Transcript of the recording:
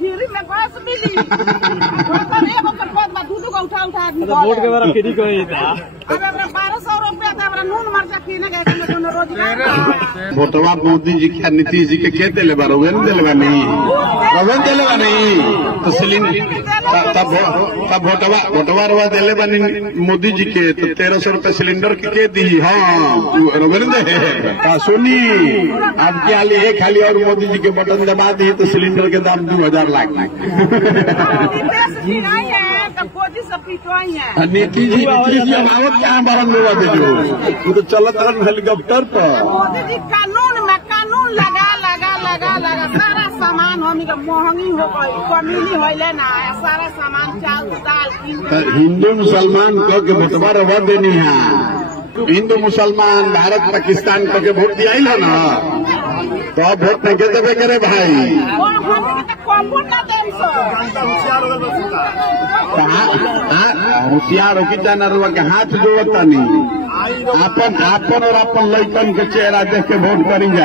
Free में gas मिली vote के बारे फ्री कोई था अब 1200 रुपया था नून मरचा किने गए रोजगार वोटवा मोदी जी के नीतीश जी के दिले बा रउवे न दिले बा नहीं तो सिलेंडर तब वोटवा रवा दिले बा मोदी जी के तो 1300 रुपया सिलेंडर के दी। हाँ रउवे न दे सुनी अब क्या लिए खाली और मोदी जी के बटन दबा दी तो सिलेंडर के दाम 2000 लाख नीतीश जी आवत क्या बारन में दे वो तो चलत रहन हेलीकॉप्टर पर मोदी जी कानून में कानून लगा सारा सामान हम महंगी हो गई कमी होले ना सारा सामान चाल दाल हिंदू मुसलमान को के वोटवा रवा देनी है हिंदू मुसलमान भारत पाकिस्तान को के वोट दिया है ना तो अब वोट नहीं देवे करे भाई होशियार हो कि जानवर के हाथ जोड़ता नहीं आपन और अपन लड़कन के चेहरा देख के वोट करेंगे।